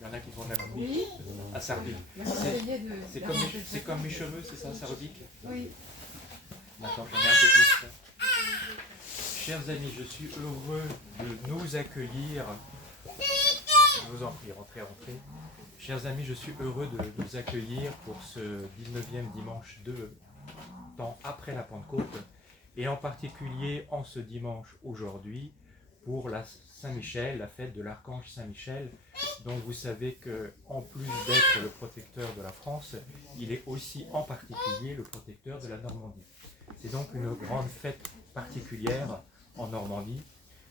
Il y en a qui font de la musique à Sarrebic. C'est comme mes cheveux, c'est ça, Sarrebic? Oui. D'accord, j'en ai un peu plus. Chers amis, je suis heureux de nous accueillir. Je vous en prie, rentrez. Chers amis, je suis heureux de vous accueillir pour ce 19e dimanche de temps après la Pentecôte, et en particulier en ce dimanche aujourd'hui pour la Saint-Michel, la fête de l'archange Saint-Michel, dont vous savez qu'en plus d'être le protecteur de la France, il est aussi en particulier le protecteur de la Normandie. C'est donc une grande fête particulière en Normandie,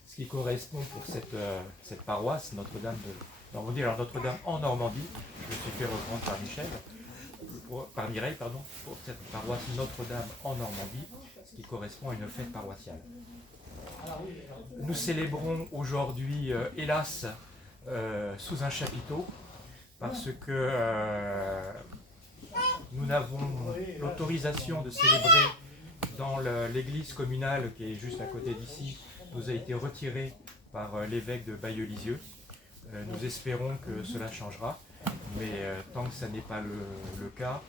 ce qui correspond pour cette paroisse Notre-Dame de Normandie. Alors Notre-Dame en Normandie, je me suis fait reprendre par Mireille, pour cette paroisse Notre-Dame en Normandie, ce qui correspond à une fête paroissiale. Nous célébrons aujourd'hui, hélas, sous un chapiteau, parce que nous n'avons l'autorisation de célébrer dans l'église communale qui est juste à côté d'ici, nous a été retirée par l'évêque de Bayeux-Lisieux. Nous espérons que cela changera, mais tant que ça n'est pas le cas,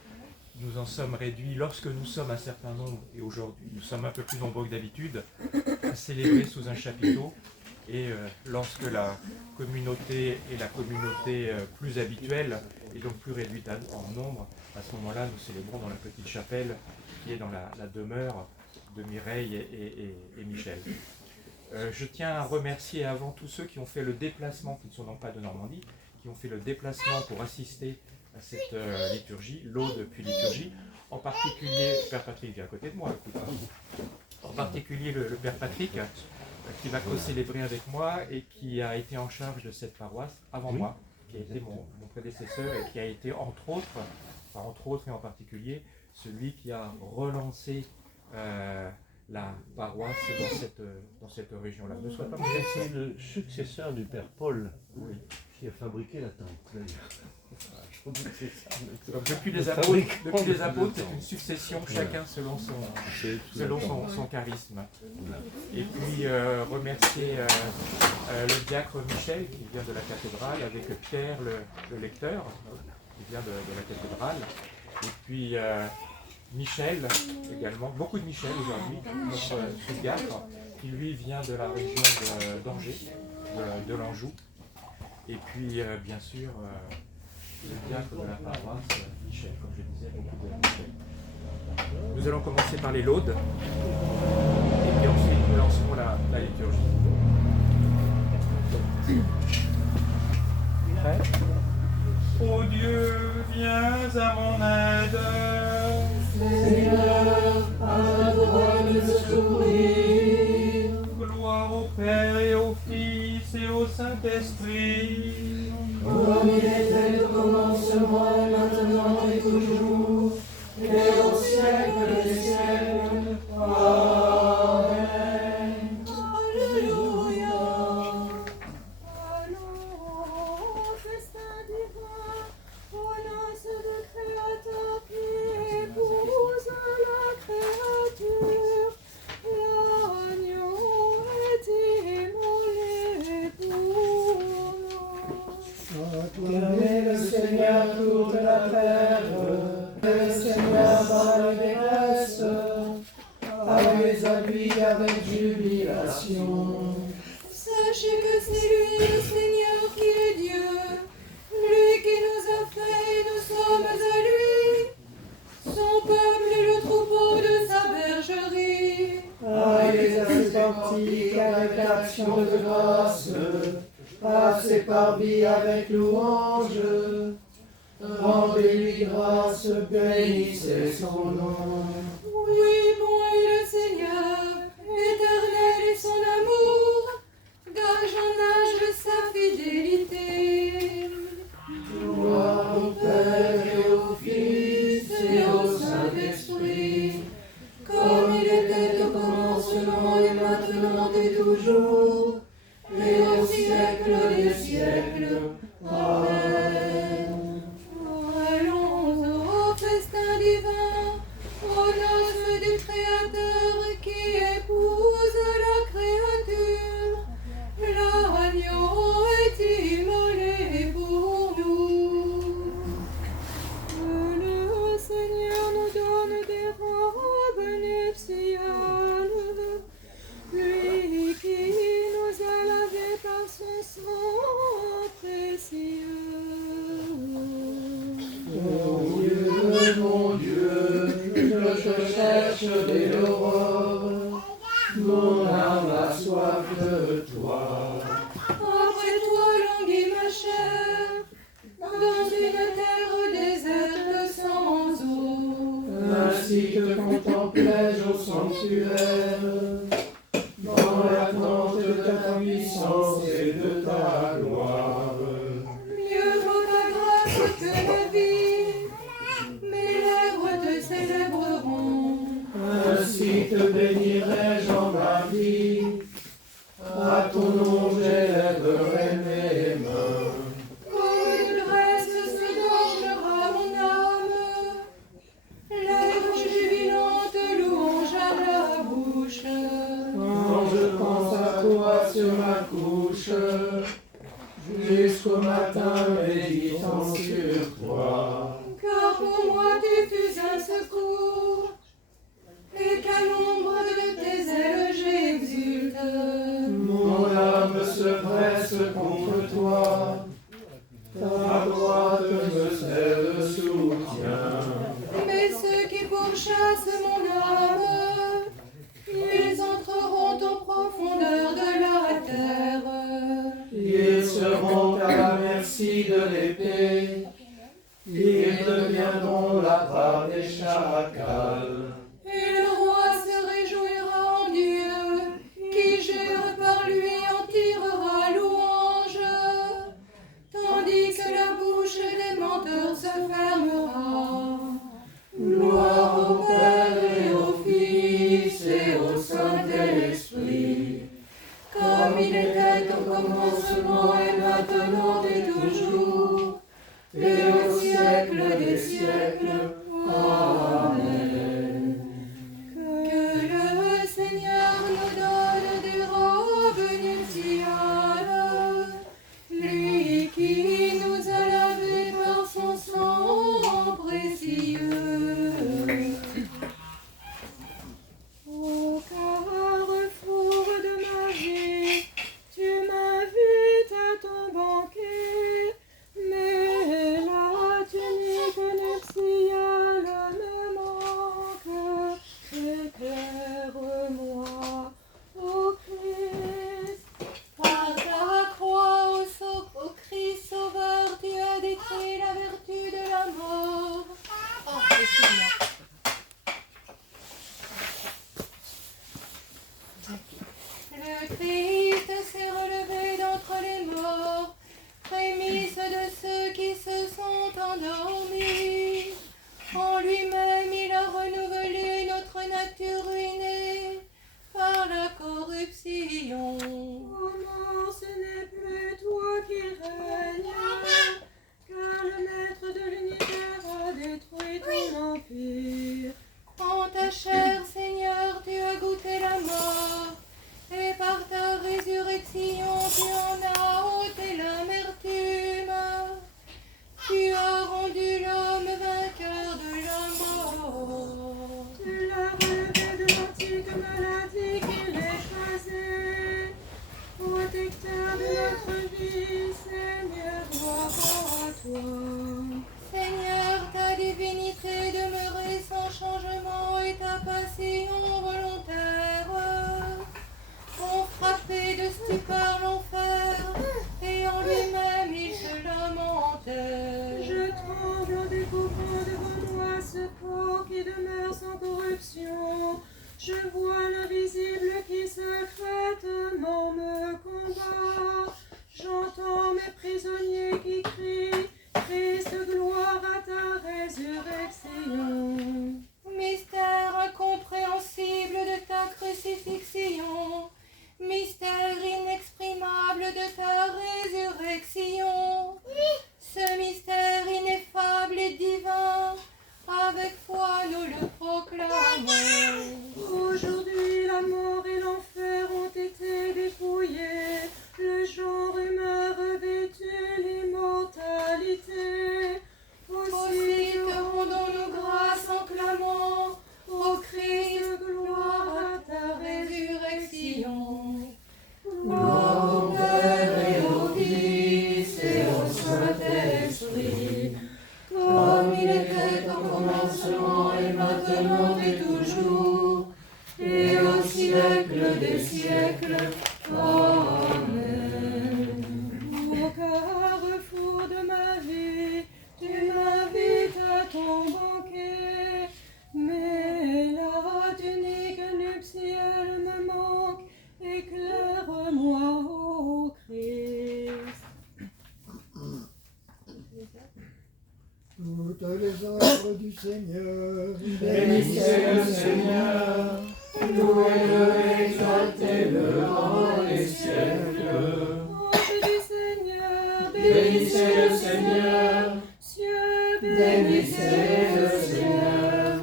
nous en sommes réduits, lorsque nous sommes un certain nombre, et aujourd'hui nous sommes un peu plus nombreux que d'habitude, à célébrer sous un chapiteau, et lorsque la communauté est la communauté plus habituelle, et donc plus réduite en nombre, à ce moment-là nous célébrons dans la petite chapelle qui est dans la demeure de Mireille et Michel. Je tiens à remercier avant tous ceux qui ont fait le déplacement, qui ne sont donc pas de Normandie, qui ont fait le déplacement pour assister à cette liturgie, l'Aude puis liturgie, en particulier, Père Patrick est à côté de moi, écoute, en particulier le Père Patrick, qui va co-célébrer avec moi et qui a été en charge de cette paroisse avant moi, qui a été mon prédécesseur et qui a été entre autres et en particulier, celui qui a relancé la paroisse dans cette région-là. Ne sois pas c'est le successeur du Père Paul, oui, qui a fabriqué la tente. Depuis les apôtres, c'est une succession, chacun selon son charisme. Et puis remercier le diacre Michel qui vient de la cathédrale, avec Pierre le lecteur qui vient de la cathédrale. Et puis Michel également, beaucoup de Michel aujourd'hui, notre sous-diacre, qui lui vient de la région d'Angers, de l'Anjou. Et puis bien sûr le diacre de la paroisse, Michel, comme je disais, beaucoup de Michel. Nous allons commencer par les laudes, et puis ensuite nous lancerons la liturgie. Prêt? Ô Dieu, viens à mon aide. Seigneur, à la droite de secourir. Gloire au Père et au Fils et au Saint-Esprit. Comme il était au commencement, maintenant et toujours, et au siècle des siècles. Amen. Alléluia. Allons, festin divin, aux noces du Créateur qui épouse la créature. L'agneau est immolé pour nous. Acclamez le Seigneur toute la terre, le Seigneur dans l'allégresse, avec lui avec jubilation. Sachez que c'est lui le Seigneur qui est Dieu, lui qui nous a fait et nous sommes à lui, son peuple et le troupeau de sa bergerie. Ayez portique avec l'action de grâce, passez par vie avec louange. Rendez-lui grâce, bénissez son nom. Oui, bon est le Seigneur, éternel est son amour, d'âge en âge sa fidélité. Gloire au Père et au Fils et au Saint-Esprit, comme il était au commencement et maintenant et toujours, et au siècle des siècles. Amen. Allons au festin divin, aux noces du Créateur qui épouse la créature. L'agneau est immolé pour sanctuaire, dans l'attente de ta puissance et de ta gloire. Mieux vaut ta grâce que la vie, mes lèvres te célébreront. Ainsi te bénirai-je en ma vie, à ton nom j'élèverai mes mains. Tout le reste se gorgera mon âme, lèvres jubilantes, louange à la bouche. Quand je pense à toi sur ma couche, jusqu'au matin méditant sur toi. Car pour moi tu fus un secours, et qu'à l'ombre de tes ailes j'exulte. Mon âme se presse contre toi, ta droite me sert de soutien. Mais ceux qui pourchassent mon âme, ils entreront aux profondeurs de la terre. Ils seront à la merci de l'épée, ils deviendront la part des chacals. Et le roi se réjouira en Dieu, qui jure par lui en tirera louange, tandis que la bouche des menteurs se fermera. Gloire au Père et au Fils et au Saint-Esprit, comme il était au commencement et maintenant et toujours, et au siècle des siècles. Amen. Que le Seigneur nous donne des robes nuptiales, lui qui nous a lavés par son sang précieux. Au carrefour de ma vie, tu m'invites à ton banquet, mais la tunique nuptiale me manque. Éclaire-moi, ô Christ, par ta croix, ô Christ sauveur, tu as détruit la vertu de la mort. Le Christ s'est relevé d'entre les morts, prémisse de ceux qui se sont endormis. En lui-même, il a renouvelé notre nature ruinée par la corruption. Oh non, ce n'est plus toi qui règnes, car le maître de l'univers a détruit ton empire. En ta chair, Seigneur, tu as goûté la mort, et par ta résurrection, tu en as ôté l'amertume. Tu as rendu l'homme vainqueur de la mort. Tu l'as relevé de l'antique maladie qu'il écrasait. Protecteur de notre vie, Seigneur, gloire à toi. Seigneur, ta divinité demeurait sans changement et ta passion volontaire ont frappé de stupeur l'enfer, et en lui-même il se lamentait. Je tremble en découvrant devant moi ce corps qui demeure sans corruption. Je vois l'invisible qui secrètement me combat. J'entends mes prisonniers qui crient: Christ, gloire à ta résurrection. Mystère incompréhensible de ta crucifixion, mystère inexprimable de ta résurrection. Ce mystère ineffable et divin, avec foi nous le proclamons. Aujourd'hui, la mort et l'enfer ont été dépouillés, le genre humain revêtu l'immortalité. toutes les œuvres du Seigneur. Bénissez le Seigneur, louez-le, exaltez-le dans les siècles. Ange du Seigneur, Bénissez le Seigneur, cieux, bénissez le Seigneur.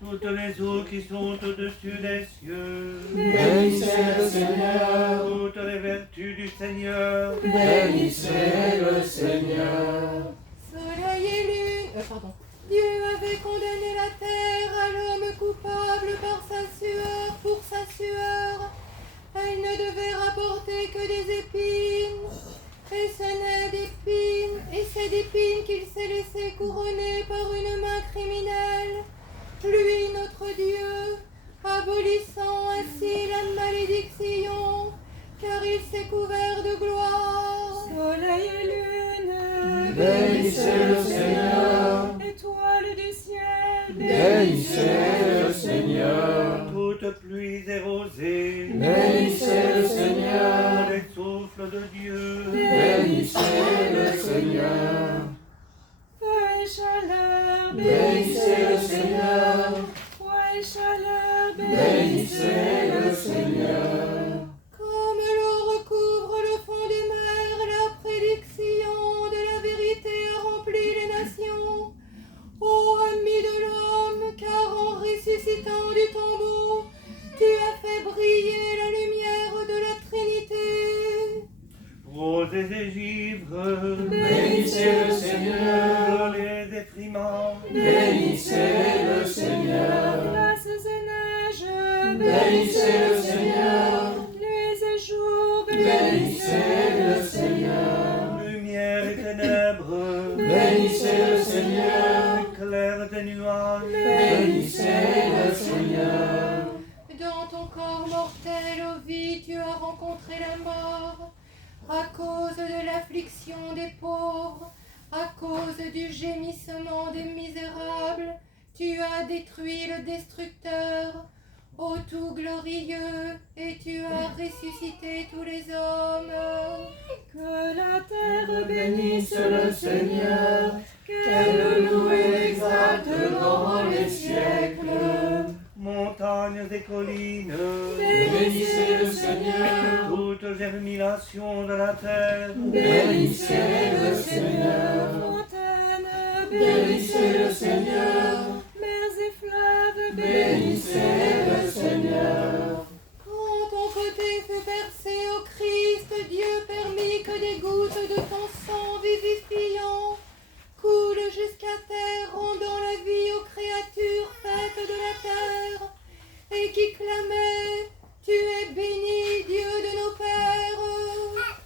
Toutes les eaux qui sont au-dessus des cieux, Bénissez le Seigneur, toutes les vertus du Seigneur, bénissez le Seigneur. Soleil et lune, Dieu avait condamné la terre à l'homme coupable par sa sueur, pour sa sueur. Elle ne devait rapporter que des épines. Et ce n'est d'épines, et c'est d'épines qu'il s'est laissé couronner par une main criminelle. Lui, notre Dieu, abolissant ainsi la malédiction, car il s'est couvert de gloire. Soleil et lune, Bénissez le Seigneur, étoiles du ciel, bénissez le Seigneur. toutes pluies et rosées, Bénissez le Seigneur, les souffles de Dieu, bénissez le Seigneur. feu et chaleur, Bénissez le Seigneur, froid et chaleur, bénissez le Seigneur. Comme l'eau recouvre le fond des mers, la prédiction de la vérité a rempli les nations. Ô ami de l'homme, car en ressuscitant du tombeau, tu as fait briller la lumière de la Trinité. rosées et givres, Bénissez le Seigneur, les effriments, bénissez le Seigneur. Glaces et neiges, Bénissez le Seigneur, nuits et jours, bénissez le Seigneur. lumière et ténèbres, Bénissez le Seigneur, éclairs et nuages, bénissez le Seigneur. Dans ton corps mortel, ô vie, tu as rencontré la mort. À cause de l'affliction des pauvres, à cause du gémissement des misérables, tu as détruit le destructeur, ô tout glorieux, et tu as ressuscité tous les hommes. Que la terre bénisse le Seigneur, qu'elle loue et exalte dans les siècles. montagnes et collines, Bénissez le Seigneur, toute germination de la terre, bénissez le Seigneur, fontaines, bénissez le Seigneur, mers et fleuves, bénissez le Seigneur. Quand ton côté fut percé au Christ, Dieu permit que des gouttes de ton sang vivifiant coulent jusqu'à terre, rendant la vie aux créatures faites de la terre, et qui clamaient « Tu es béni, Dieu de nos pères !»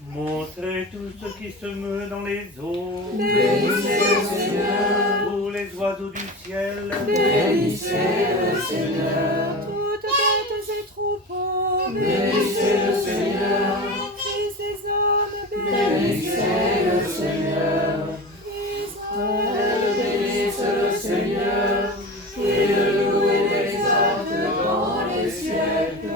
montrez tout ce qui se meut dans les eaux, Bénissez le Seigneur, tous les oiseaux du ciel, bénissez le Seigneur, Toutes bêtes et troupeaux, bénissez le Seigneur, et ces hommes, bénissez le Seigneur. Israël, Bénisse le Seigneur, qui le loue et l'exalte dans les siècles.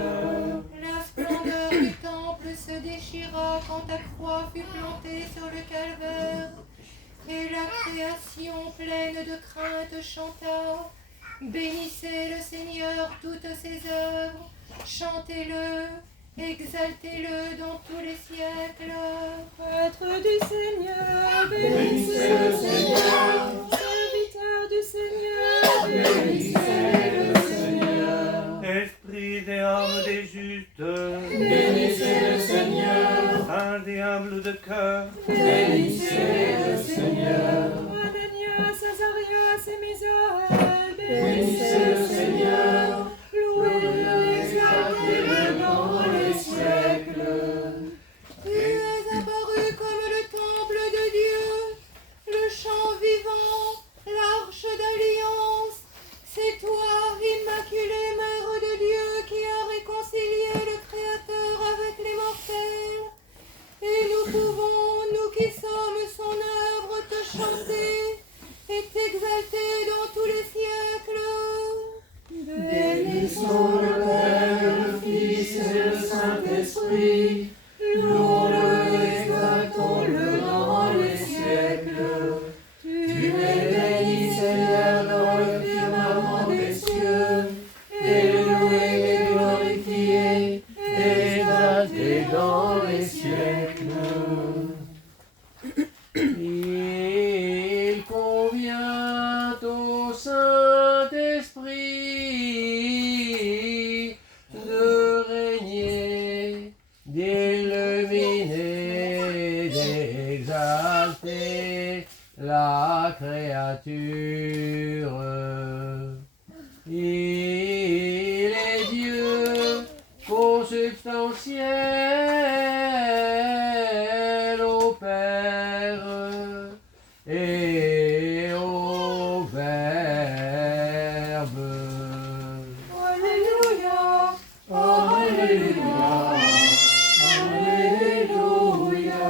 La splendeur du temple se déchira quand ta croix fut plantée sur le calvaire, et la création pleine de crainte chanta. Bénissez le Seigneur toutes ses œuvres, chantez-le, exaltez-le dans tous les siècles. Prêtre du Seigneur, Bénissez le Seigneur, serviteur du Seigneur, bénissez le Seigneur, esprit et âme des justes, bénissez le Seigneur, saints et humbles de cœur, bénissez le Seigneur, Ananias, Azarias et Misaël, bénissez le Seigneur, louez-le, exaltez-le dans les siècles. Tu es apparu comme le temple de Dieu, le champ vivant, l'arche d'alliance. C'est toi, Immaculée Mère de Dieu, qui as réconcilié le Créateur avec les mortels. Et nous pouvons, nous qui sommes son œuvre, te chanter et t'exalter dans tous les siècles. Bénissons le Père, le Fils et le Saint-Esprit, louons-le et exaltons-le dans les siècles. et d'exalter la créature. Il est Dieu, consubstantiel au Père et au Verbe. Alléluia, Alléluia, Alléluia.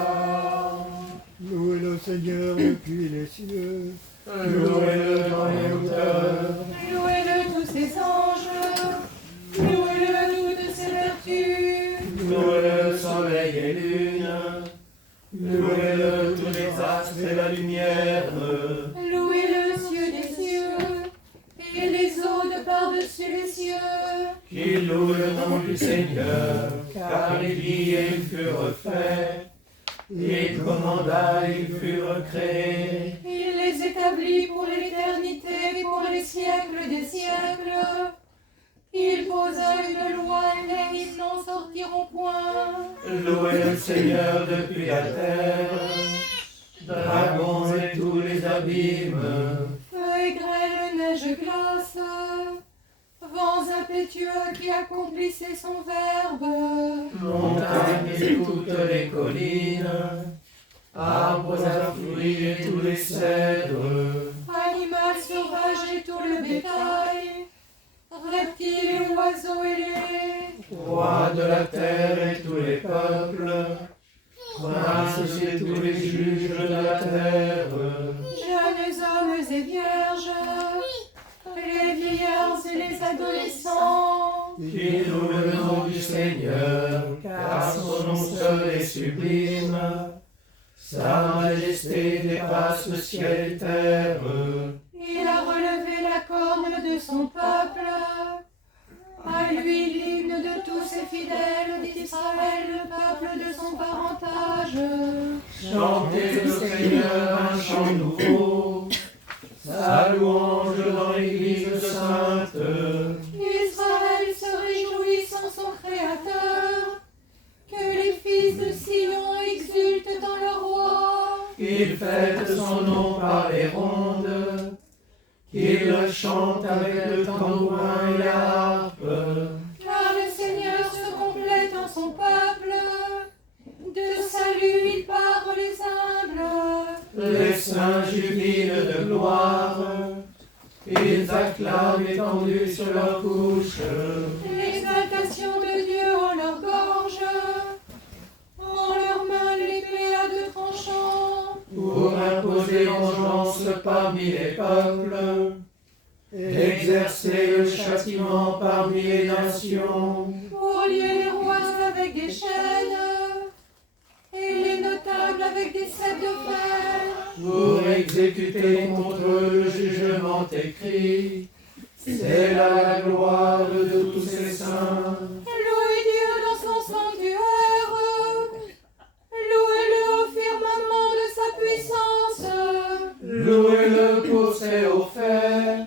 Louez le Seigneur depuis les cieux. Louez-le dans les hauteurs. Louez-le tous ses anges, louez-le toutes ses vertus. Louez le soleil et lune. Louez-le tous les astres et la lumière. Louez le cieux des cieux et les eaux de par-dessus les cieux. Qu'il loue le nom du Seigneur, car il vit et ils furent faits. Il commanda, ils furent créés. Il les établit pour l'éternité et pour les siècles des siècles. Il posa une loi et ils n'en sortiront point. Louez le Seigneur depuis la terre, dragons et tous les abîmes. Feu et grêle, neige, glace, vents impétueux qui accomplissaient son verbe. Montagnes et toutes les collines, arbres à fruits et tous les cèdres. Animal sauvage et tout le bétail, reptiles, oiseaux ailés, Roi de la terre et tous les peuples, princes et tous les juges de la terre. jeunes hommes et vierges, les vieillards et les adolescents. Qui loue le nom du Seigneur, car son nom seul est sublime. Sa majesté dépasse le ciel et terre. Il a relevé la corne de son peuple. À lui l'hymne de tous ses fidèles d'Israël, le peuple de son parentage. Chantez le Seigneur un chant nouveau, sa louange dans l'église sainte. Israël se réjouisse en son Créateur. Que les fils de Sion exultent dans leur roi. Qu'il fête son nom par les rondes, qu'il le chante avec le tambourin et la harpe. Car le Seigneur se complète en son peuple. De salut il part les humbles. Les saints jubilent de gloire, ils acclament étendus sur leur couche. L'exaltation de Dieu en leur gorge. En leurs mains l'épée à deux tranchants. Pour imposer vengeance parmi les peuples, exercer le châtiment parmi les nations. Pour lier les rois avec des chaînes. Et les notables avec des cèpes de fer. Pour exécuter contre eux le jugement écrit, c'est là la gloire de tous ses saints. Louez Dieu dans son sanctuaire. Louez-le au firmament de sa puissance. Louez-le pour ses hauts faits,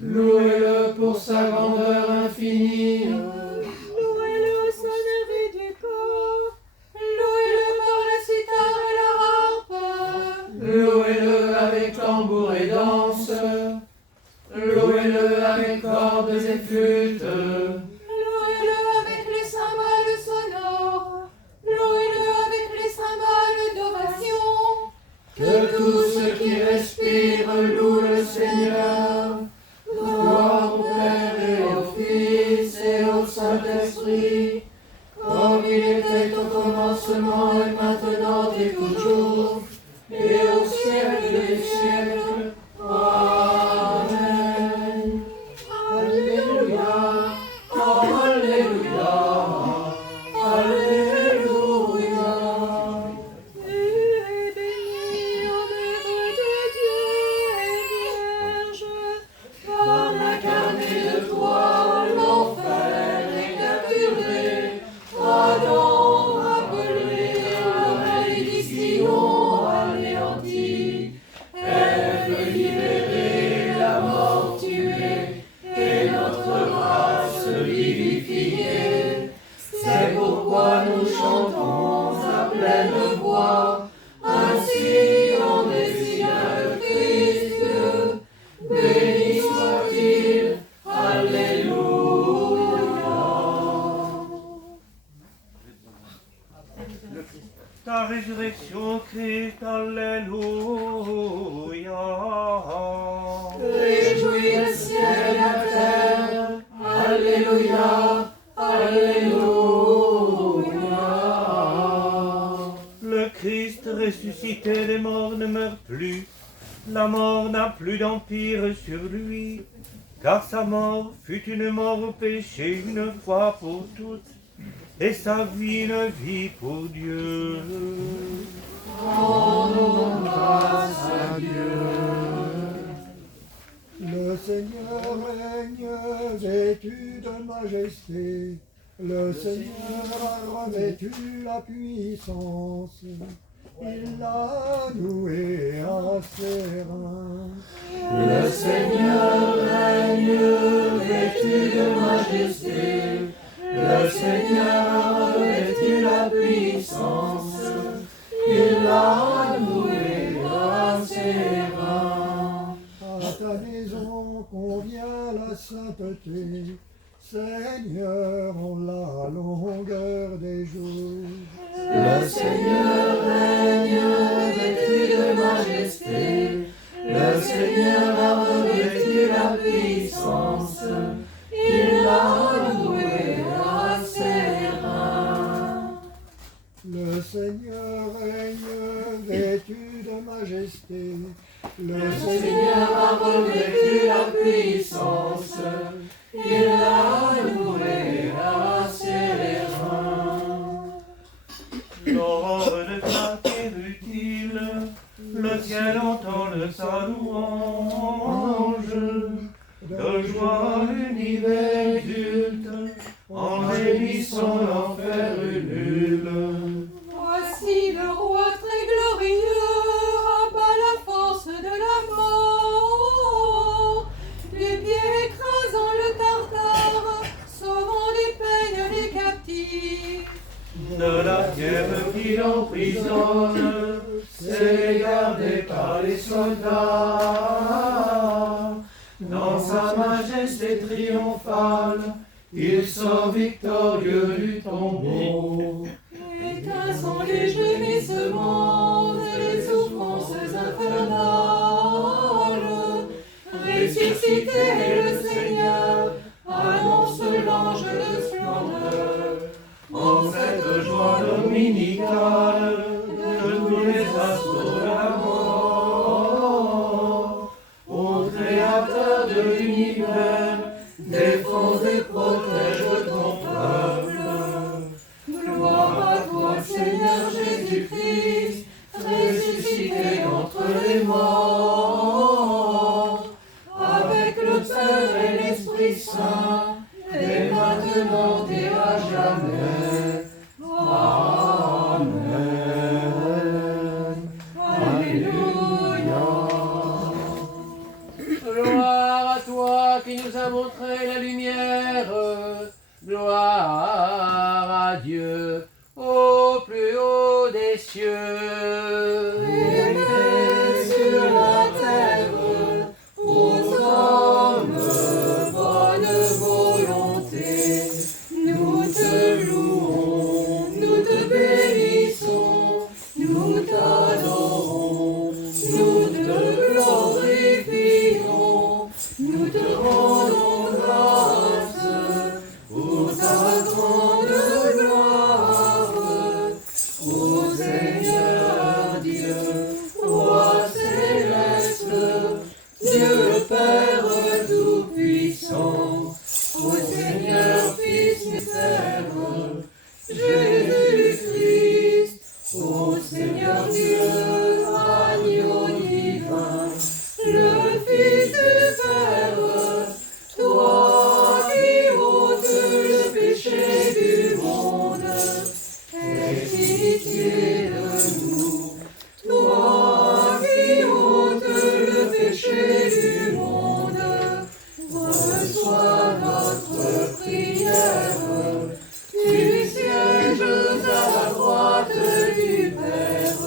louez-le pour sa grandeur infinie. Louez-le aux sonneries du corps. Louez-le par la cithare et la harpe. Louez-le avec tambour et danse, louez-le avec cordes et flûtes. Louez foi. Ainsi en désigna le Christ Dieu. Béni soit-il. Alléluia. Ta résurrection, Christ, Alléluia. Réjouis le ciel et la terre. Alléluia. Alléluia. Le Christ ressuscité des morts ne meurt plus. La mort n'a plus d'empire sur lui. Car sa mort fut une mort au péché une fois pour toutes. Et sa vie une vie pour Dieu. Rendons grâce à Dieu. Le Seigneur règne vêtu de majesté. Le Seigneur a revêtu la puissance. Il l'a noué à ses reins. Le Seigneur règne vêtu de majesté. Le Seigneur a revêtu la puissance. Il l'a noué à ses reins. À ta maison convient la sainteté. Seigneur, en la longueur des jours. Le Seigneur règne vêtu de majesté. Le Seigneur a revêtu la puissance. Il l'a noué à ses reins. Le Seigneur règne vêtu de majesté. Le Seigneur a revêtu la puissance. Il l'a noué à ses reins. Lors de ta terre utile, le ciel entend sa louange. De joie l'univers exulte, en gémissant l'enfer nul. Voici le roi très glorieux, abat la force de la mort. Du pied écrasant le tartare, sauvant des peines les captifs. De la terre qui l'emprisonne, c'est gardé par les soldats. Dans sa majesté triomphale, il sort victorieux du tombeau. Étinçant les gémissements et les souffrances infernales, ressuscité le Seigneur, annonce l'ange de splendeur. En cette joie dominicale de tous les assauts de la mort, au Créateur de l'univers, défends et protège ton peuple. Gloire à toi, Seigneur Jésus-Christ, ressuscité d'entre les morts, avec le Père et l'Esprit Saint, et maintenant et à jamais. Amen. Alléluia. Gloire à toi qui nous a montré la lumière. Gloire à Dieu au plus haut des cieux. Et sur la terre, aux hommes bonne volonté, nous te louons, nous te bénissons, nous t'adorons, nous te glorifions, nous te rendons grâce pour ta grande gloire. Ô Seigneur Dieu, Roi céleste, Dieu le Père tout-puissant, ô Seigneur Fils mystère, Jésus-Christ, ô Seigneur Dieu, agneau divin, le Fils du Père, toi qui ôtes le péché du monde, aie pitié de nous. Toi qui ôtes le péché du monde, reçois notre prière. Tu sièges à la droite du Père,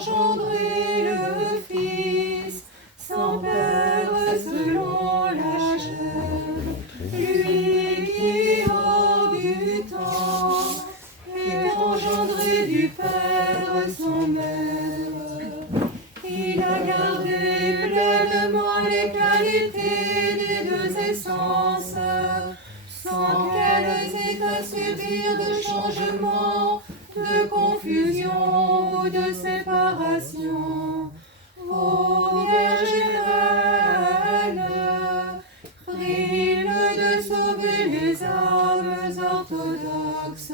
engendré le Fils, sans père selon la chair, lui qui hors du temps est engendré du Père sans mère. Il a gardé pleinement les qualités des deux essences, sans qu'elles aient à subir de changement, de confusion ou de séparation. Ô Vierge reine, prie-le de sauver les âmes orthodoxes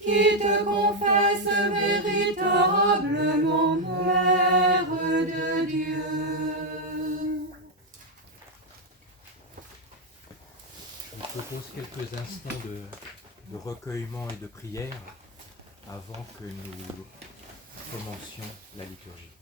qui te confessent véritablement Mère de Dieu. Je vous propose quelques instants de recueillement et de prière avant que nous commencions la liturgie.